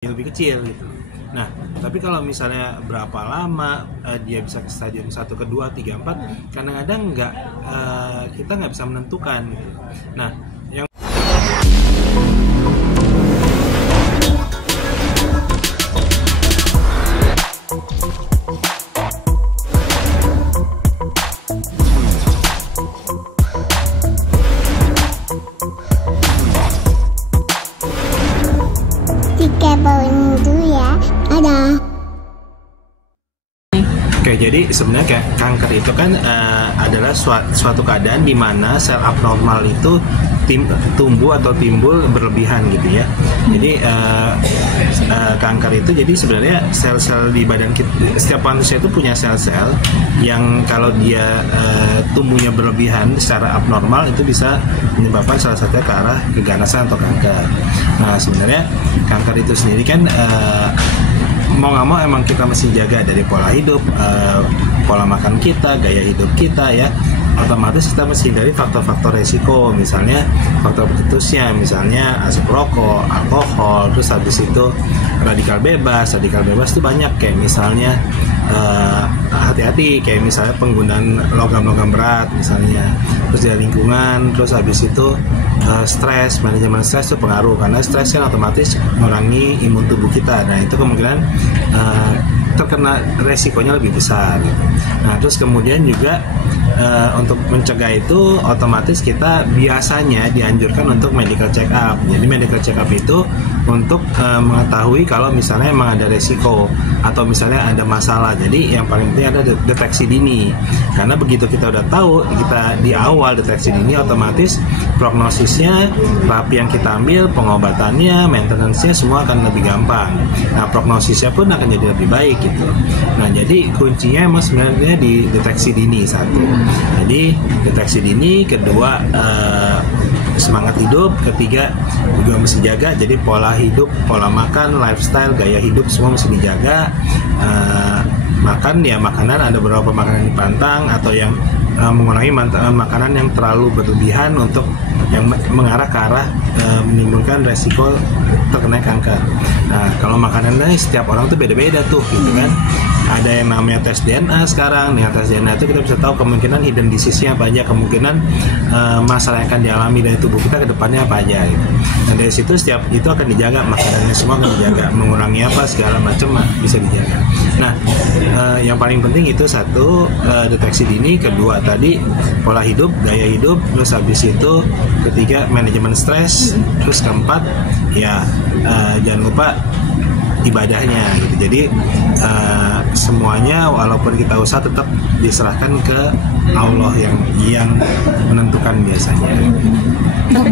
lebih kecil gitu. Nah, tapi kalau misalnya berapa lama dia bisa ke stadium 1, kedua, 3, 4, kadang-kadang kita nggak bisa menentukan gitu. Nah, yang Oke, jadi sebenarnya kayak kanker itu kan adalah suatu keadaan di mana sel abnormal itu tumbuh atau timbul berlebihan gitu ya. Jadi kanker itu jadi sebenarnya sel-sel di badan kita, setiap manusia itu punya sel-sel yang kalau dia tumbuhnya berlebihan secara abnormal itu bisa menyebabkan salah satunya ke arah keganasan atau kanker. Nah, sebenarnya kanker itu sendiri kan mau nggak mau emang kita mesti jaga dari pola hidup, pola makan kita, gaya hidup kita ya. Otomatis kita mesti hindari faktor-faktor resiko, misalnya faktor pencetusnya, misalnya asap rokok, alkohol, terus habis itu radikal bebas itu banyak, kayak misalnya hati-hati, kayak misalnya penggunaan logam-logam berat misalnya, terus dari lingkungan, terus habis itu stres, manajemen stres itu pengaruh, karena stres kan otomatis mengurangi imun tubuh kita. Nah, itu kemungkinan terkena resikonya lebih besar gitu. Nah, terus kemudian juga untuk mencegah itu otomatis kita biasanya dianjurkan untuk medical check up. Jadi medical check up itu untuk mengetahui kalau misalnya emang ada resiko atau misalnya ada masalah. Jadi yang paling penting ada deteksi dini. Karena begitu kita udah tahu, kita di awal deteksi dini, otomatis prognosisnya, terapi yang kita ambil, pengobatannya, maintenance-nya semua akan lebih gampang. Nah, prognosisnya pun akan jadi lebih baik gitu. Nah, jadi kuncinya emang sebenarnya di deteksi dini satu. Jadi deteksi dini, kedua semangat hidup, ketiga juga mesti jaga. Jadi pola hidup, pola makan, lifestyle, gaya hidup semua mesti dijaga. Makan ya, makanan ada beberapa makanan yang dipantang atau yang mengurangi makanan yang terlalu berlebihan untuk yang mengarah ke arah menimbulkan resiko terkena kanker. Nah, kalau makanannya setiap orang tuh beda-beda tuh gitu kan. Ada yang namanya tes DNA sekarang. Dengan tes DNA itu kita bisa tahu kemungkinan hidden disease-nya apa aja, kemungkinan masalah yang akan dialami dari tubuh kita ke depannya apa aja gitu. Dan dari situ setiap itu akan dijaga, makanannya semua akan dijaga, mengurangi apa segala macam bisa dijaga. Nah, yang paling penting itu satu, deteksi dini, kedua tadi pola hidup, gaya hidup, terus habis itu ketiga manajemen stres, terus keempat ya jangan lupa ibadahnya gitu. Jadi semuanya walaupun kita usaha tetap diserahkan ke Allah yang menentukan biasanya. Tapi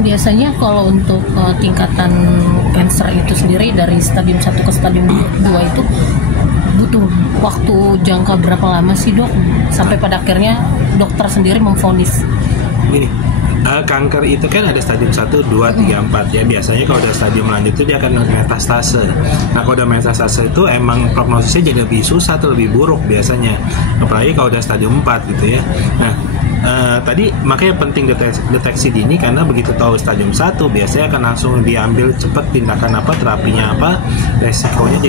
biasanya kalau untuk tingkatan kanker itu sendiri dari stadium 1 ke stadium 2 itu butuh waktu jangka berapa lama sih, Dok? Sampai pada akhirnya dokter sendiri memvonis. Gini, kanker itu kan ada stadium 1, 2, 3, 4 ya. Biasanya kalau udah stadium lanjut itu dia akan metastase. Nah, kalau udah metastase itu emang prognosisnya jadi lebih susah atau lebih buruk biasanya. Apalagi kalau udah stadium 4 gitu ya. Nah, tadi makanya penting deteksi dini, karena begitu tahu stadium 1 biasanya akan langsung diambil cepat tindakan apa, terapinya apa, resikonya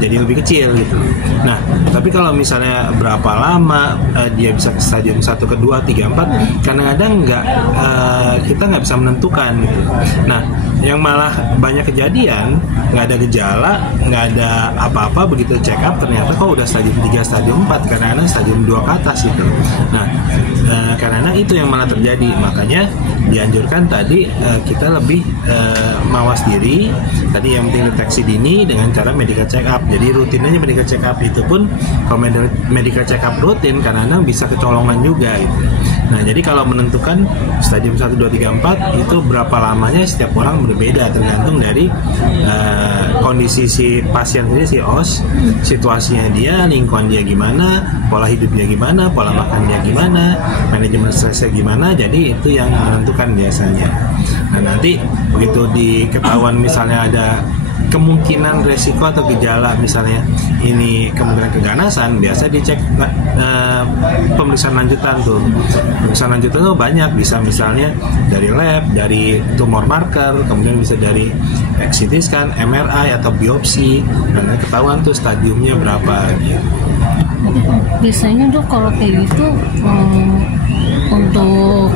jadi lebih kecil gitu. Nah, tapi kalau misalnya berapa lama dia bisa ke stadium 1, kedua, 3, 4, kadang-kadang kita nggak bisa menentukan gitu. Nah, yang malah banyak kejadian nggak ada gejala, nggak ada apa-apa, begitu check up ternyata kok udah stadium 3, stadium 4, karena stadium 2 ke atas gitu. Nah, karena itu yang malah terjadi. Makanya dianjurkan tadi kita lebih mawas diri, tadi yang penting deteksi dini dengan cara medical check up. Jadi rutin aja medical check up, itu pun kalau medical check up rutin kadang-kadang bisa kecolongan juga gitu. Nah, jadi kalau menentukan stadium 1, 2, 3, 4 itu berapa lamanya setiap orang berbeda, tergantung dari kondisi si pasien sendiri, si OS, situasinya dia, lingkungan dia gimana, pola hidup dia gimana, pola makan dia gimana, manajemen stresnya gimana. Jadi itu yang menentukan biasanya. Nah, nanti begitu diketahuan misalnya ada kemungkinan resiko atau gejala misalnya ini kemungkinan keganasan, biasa dicek pemeriksaan lanjutan tuh. Pemeriksaan lanjutan tuh banyak, bisa misalnya dari lab, dari tumor marker, kemudian bisa dari CT scan, MRI atau biopsi, dan ketahuan tuh stadiumnya berapa gitu. Biasanya dok kalau kayak gitu untuk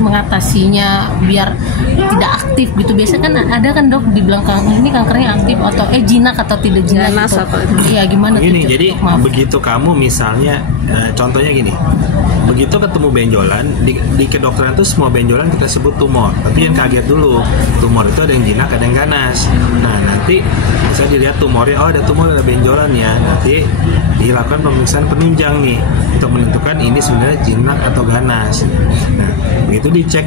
mengatasinya biar tidak aktif gitu, biasanya kan ada kan dok dibilang ini kankernya aktif atau jinak atau tidak jinak ganas gitu. atau Iya gimana Gini, tuh? jadi begitu kamu misalnya contohnya gini, begitu ketemu benjolan di kedokteran itu semua benjolan kita sebut tumor, tapi yang kaget dulu, tumor itu ada yang jinak ada yang ganas. Nah nanti bisa dilihat tumornya, oh ada tumor ada benjolan ya, nanti dilakukan pemeriksaan penunjang nih untuk menentukan ini sebenarnya jinak atau ganas. Nah begitu dicek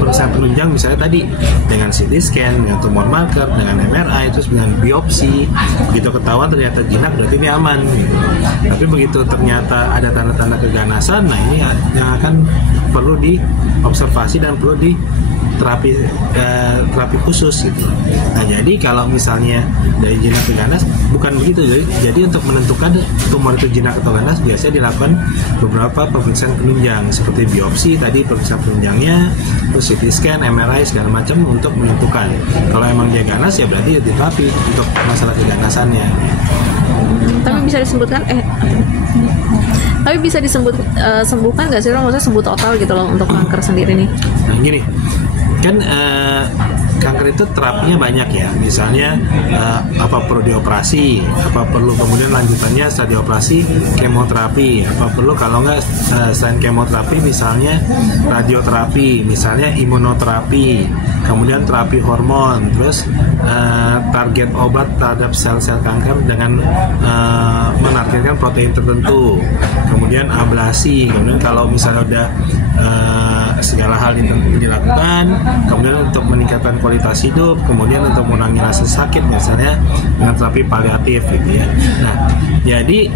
pemeriksaan penunjang misalnya tadi dengan CT scan, dengan tumor marker, dengan MRI, terus dengan biopsi, begitu ketahuan ternyata jinak berarti ini aman gitu. Tapi begitu ternyata ada tanda-tanda keganasan, nah ini yang akan perlu diobservasi dan perlu di terapi khusus gitu. Nah jadi kalau misalnya dari jinak ke ganas bukan begitu, jadi untuk menentukan tumor itu jinak atau ganas biasanya dilakukan beberapa pemeriksaan penunjang seperti biopsi tadi, pemeriksaan penunjangnya, terus CT scan, MRI segala macam untuk menentukan. Kalau emang dia ganas ya berarti ya diterapi untuk masalah keganasannya. Tapi bisa disebutkan tapi bisa sembuhkan nggak sih, maksudnya sembuh total gitu loh untuk kanker sendiri nih? Nah gini, kan kanker itu terapinya banyak ya, misalnya apa perlu dioperasi, apa perlu kemudian lanjutannya setelah dioperasi kemoterapi, apa perlu kalau nggak selain kemoterapi misalnya radioterapi, misalnya imunoterapi, kemudian terapi hormon, terus target obat terhadap sel-sel kanker dengan menargetkan protein tertentu, kemudian ablasi, kemudian kalau misalnya udah segala hal itu dilakukan, kemudian untuk meningkatkan kualitas hidup, kemudian untuk mengurangi rasa sakit misalnya dengan terapi paliatif gitu ya. Nah jadi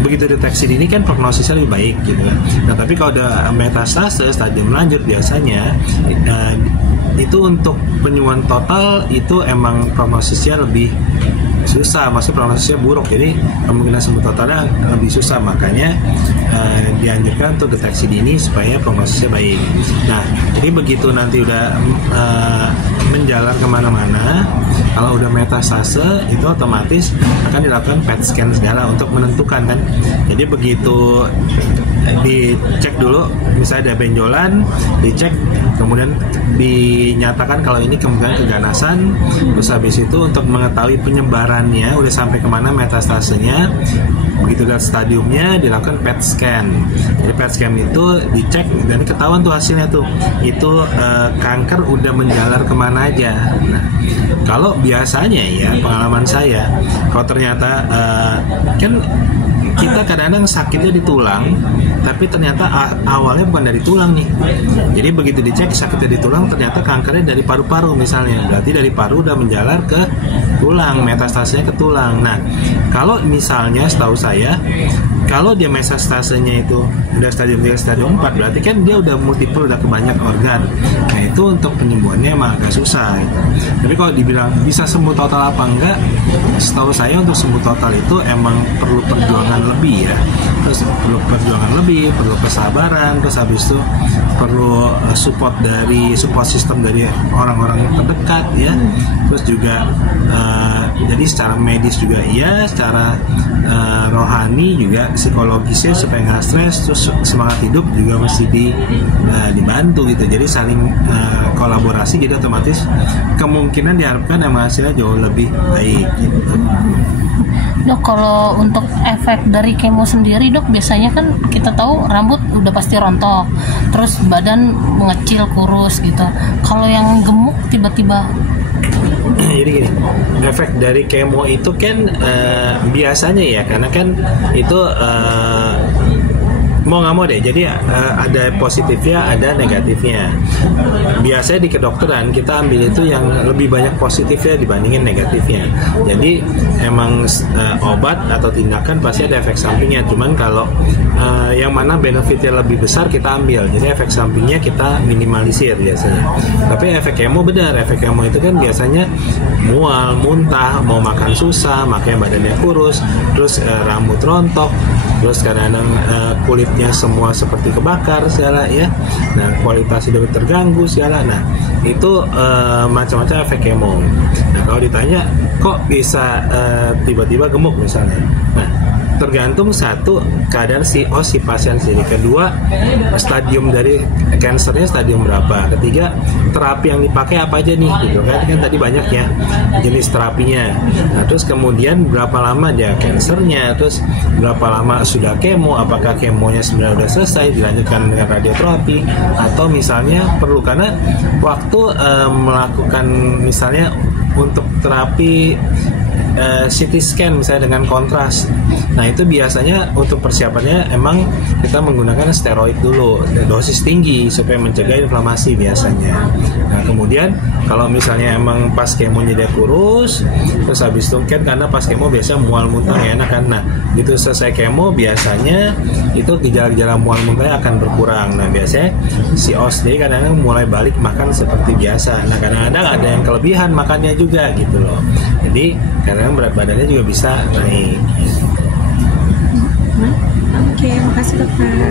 begitu deteksi dini kan prognosisnya lebih baik gitu kan. Nah tapi kalau udah metastase stadium lanjut biasanya itu untuk penyembuhan total itu emang prognosisnya lebih susah, maksudnya prognosisnya buruk, jadi kemungkinan sembuh totalnya lebih susah, makanya dianjurkan untuk deteksi dini supaya prognosisnya baik. Nah jadi begitu nanti udah menjalar kemana-mana, kalau udah metastase itu otomatis akan dilakukan PET scan segala untuk menentukan kan. Jadi begitu dicek dulu misalnya ada benjolan, dicek kemudian dinyatakan kalau ini kemungkinan keganasan, terus habis itu untuk mengetahui penyebarannya udah sampai kemana metastasenya, begitu lihat stadiumnya dilakukan PET scan. Jadi PET scan itu dicek dan ketahuan tuh hasilnya tuh itu kanker udah menjalar kemana aja. Nah kalau biasanya ya pengalaman saya, kalau ternyata kan kita kadang-kadang sakitnya di tulang, tapi ternyata awalnya bukan dari tulang nih. Jadi begitu dicek sakitnya di tulang, ternyata kankernya dari paru-paru misalnya. Berarti dari paru udah menjalar ke tulang, metastasenya ke tulang. Nah, kalau misalnya setahu saya, kalau dia metastasenya itu udah stadium 3, stadium 4, berarti kan dia udah multiple, udah ke banyak organ. Nah, itu untuk penyembuhannya emang agak susah gitu. Tapi kalau dibilang bisa sembuh total apa enggak, setahu saya untuk sembuh total itu emang perlu perjuangan lebih ya. Terus perlu perjuangan lebih, perlu kesabaran, terus habis itu perlu support system dari orang-orang terdekat ya. Terus juga jadi secara medis juga iya, secara rohani juga, psikologisnya supaya nggak stres, terus semangat hidup juga mesti dibantu gitu. Jadi saling kolaborasi, jadi otomatis kemungkinan diharapkan yang hasilnya jauh lebih baik gitu. Dok, kalau untuk efek dari kemo sendiri dok, biasanya kan kita tahu rambut udah pasti rontok, terus badan mengecil, kurus gitu. Kalau yang gemuk tiba-tiba jadi gini, efek dari kemo itu kan biasanya ya, karena kan itu mau nggak mau deh. Jadi ada positifnya, ada negatifnya. Biasanya di kedokteran kita ambil itu yang lebih banyak positifnya dibandingin negatifnya. Jadi emang obat atau tindakan pasti ada efek sampingnya. Cuman kalau yang mana benefitnya lebih besar kita ambil. Jadi efek sampingnya kita minimalisir biasanya. Tapi efek kemo benar. Efek kemo itu kan biasanya mual, muntah, mau makan susah, makanya badannya kurus, terus rambut rontok, terus kadang-kadang kulitnya semua seperti kebakar segala ya. Nah, kualitas hidup terganggu segala. Nah, itu macam-macam efek kemo. Nah, kalau ditanya kok bisa tiba-tiba gemuk misalnya. Nah, tergantung satu keadaan si pasien sendiri, kedua stadium dari kansernya stadium berapa, ketiga terapi yang dipakai apa aja nih gitu kan tadi banyak ya jenis terapinya. Nah, terus kemudian berapa lama dia kansernya, terus berapa lama sudah kemo, apakah kemonya sebenarnya udah selesai dilanjutkan dengan radioterapi atau misalnya perlu, karena waktu melakukan misalnya untuk terapi CT scan misalnya dengan kontras. Nah, itu biasanya untuk persiapannya emang kita menggunakan steroid dulu, dosis tinggi supaya mencegah inflamasi biasanya. Nah, kemudian kalau misalnya emang pas kemonya dia kurus, terus habis itu kan karena pas kemo biasanya mual muntah ya enak kan. Nah, gitu selesai kemo biasanya itu gejala-gejala mual muntahnya akan berkurang. Nah, biasanya si OSD kadang-kadang mulai balik makan seperti biasa. Nah, kadang-kadang ada yang kelebihan makannya juga gitu loh. Jadi kadang berat badannya juga bisa naik. Oke, makasih dokter.